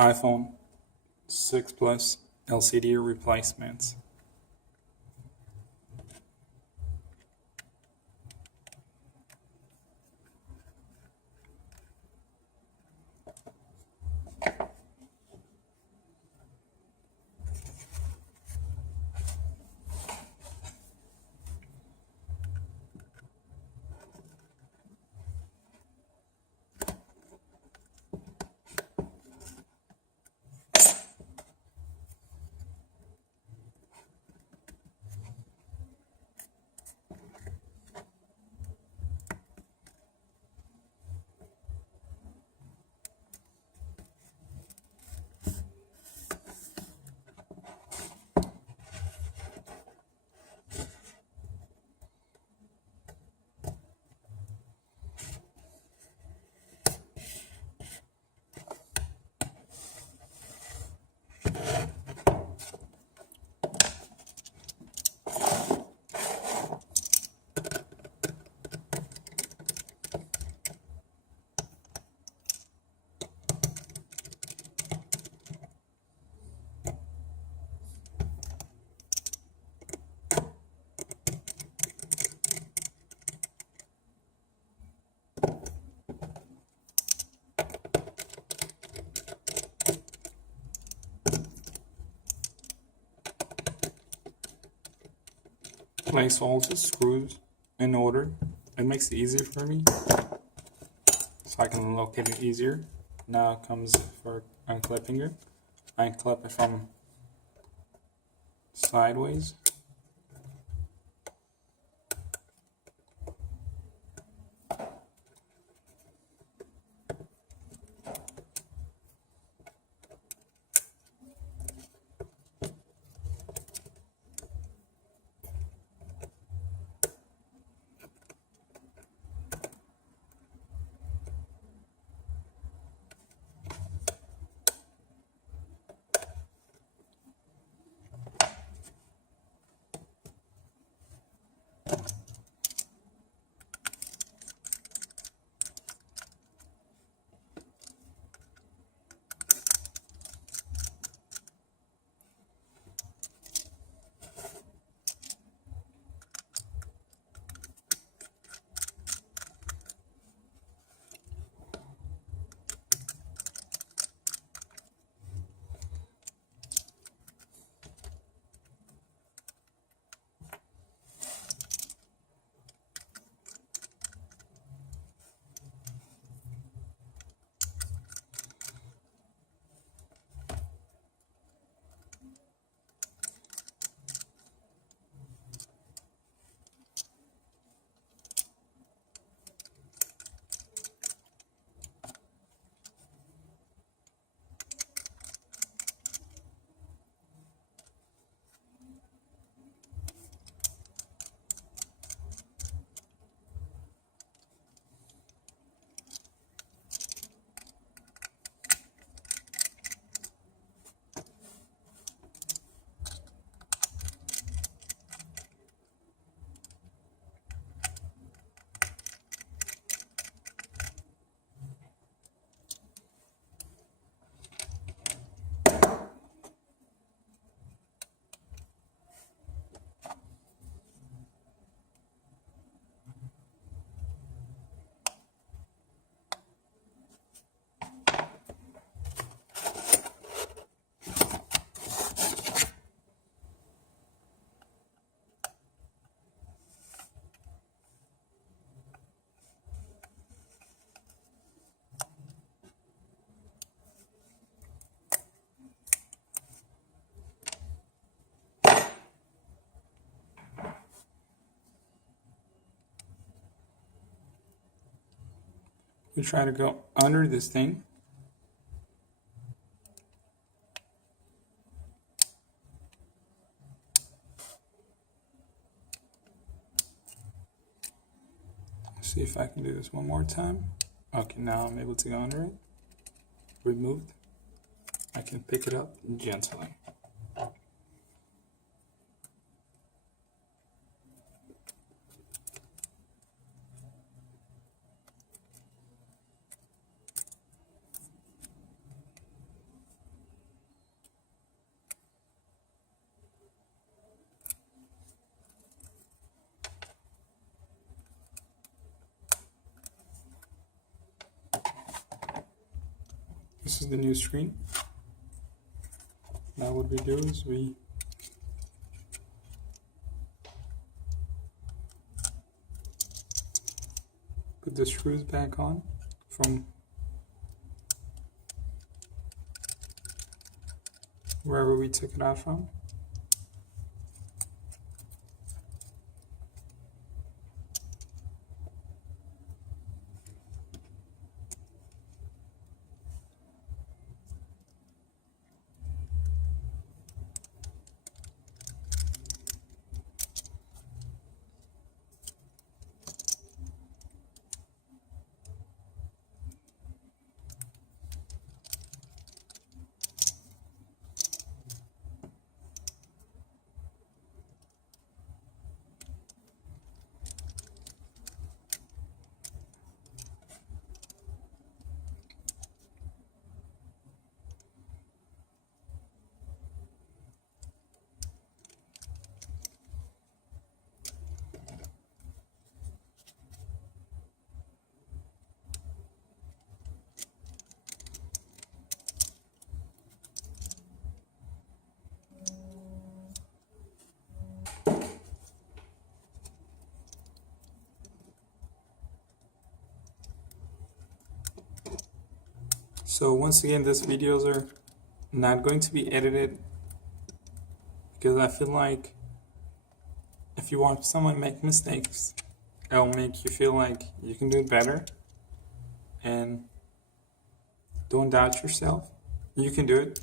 iPhone 6 Plus LCD replacements. Place all the screws in order. It makes it easier for me, so I can locate it easier. Now comes for unclipping it. I unclip it from sideways. We try to go under this thing. See if I can do this one more time. Okay, now I'm able to go under it. Removed. I can pick it up gently. This is the new screen. Now what we do is we put the screws back on from wherever we took it out from. So once again, these videos are not going to be edited because I feel like if you watch someone make mistakes, it'll make you feel like you can do it better, and don't doubt yourself. You can do it.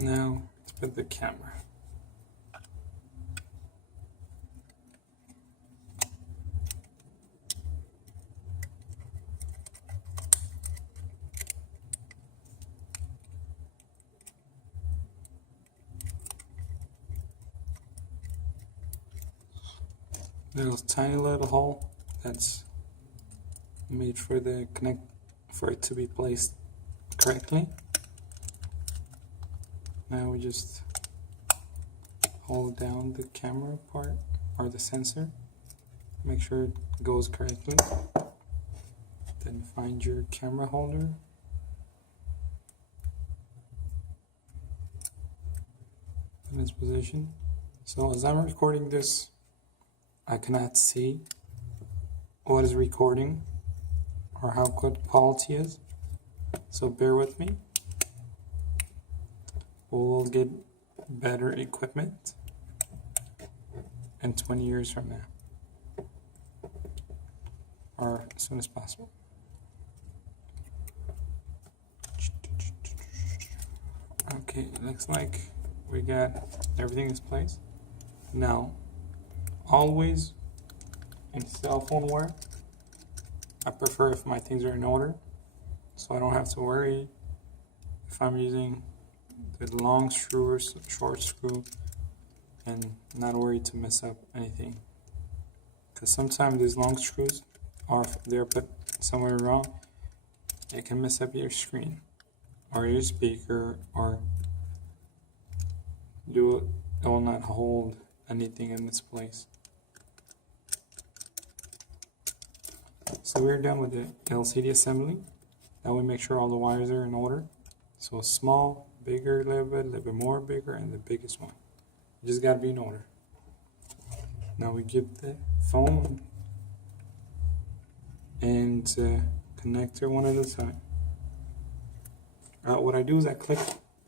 Now let's put the camera. There's a tiny little hole that's made for it to be placed correctly. Now we just hold down the camera part or the sensor, make sure it goes correctly. Then find your camera holder. In its position. So as I'm recording this, I cannot see what is recording or how good quality is. So bear with me. We'll get better equipment in 20 years from now, or as soon as possible. Okay, looks like we got everything in place. Now, always in cell phone work, I prefer if my things are in order, so I don't have to worry if I'm using the long screw or short screw, and not worried to mess up anything. Because sometimes these long screws, or if they're put somewhere wrong, it can mess up your screen or your speaker, or it will not hold anything in its place. So we're done with the LCD assembly. Now we make sure all the wires are in order. So small, bigger, a little bit more bigger, and the biggest one. You just gotta be in order. Now we get the phone and connector one at a time. What I do is I click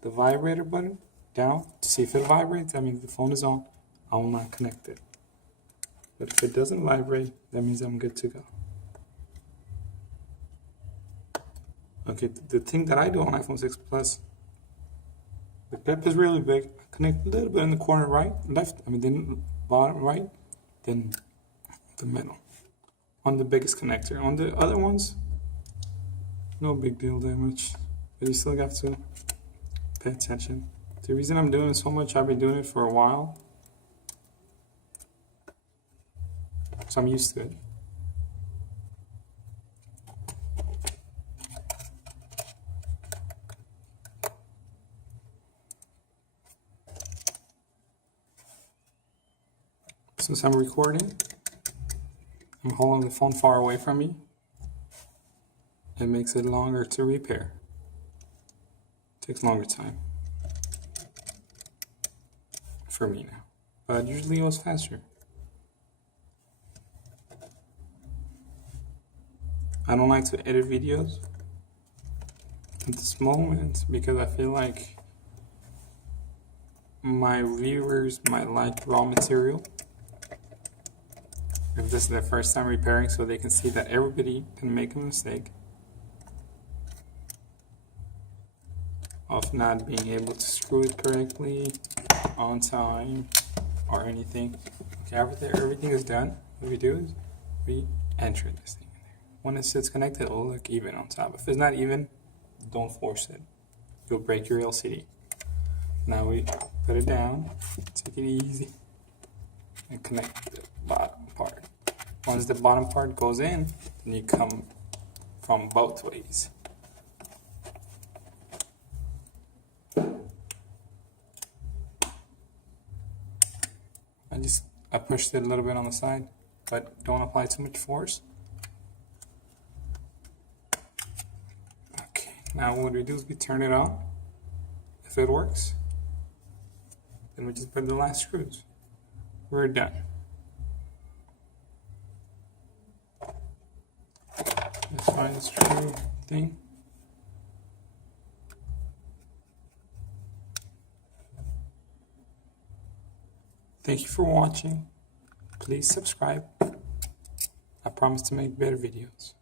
the vibrator button down to see if it vibrates. That means the phone is on. I will not connect it. But if it doesn't vibrate, that means I'm good to go. Okay, the thing that I do on iPhone 6 Plus, the clip is really big. I connect a little bit in the corner then bottom right, then the middle. on the biggest connector. On the other ones, no big deal damage, but you still have to pay attention. The reason I'm doing it so much, I've been doing it for a while, so I'm used to it. Since I'm recording, I'm holding the phone far away from me. It makes it longer to repair. Takes longer time for me now, but usually it was faster. I don't like to edit videos at this moment because I feel like my viewers might like raw material if this is their first time repairing, so they can see that everybody can make a mistake of not being able to screw it correctly on time or anything. Okay, everything is done. What we do is we enter this thing in there. When it sits connected, it will look even on top. If it's not even, don't force it. You'll break your LCD. Now we put it down, take it easy, and connect the bottom part. Once the bottom part goes in, then you come from both ways. I pushed it a little bit on the side, but don't apply too much force. Okay, now what we do is we turn it on. If it works, then we just put the last screws. We're done. Let's find the screw thing. Thank you for watching. Please subscribe. I promise to make better videos.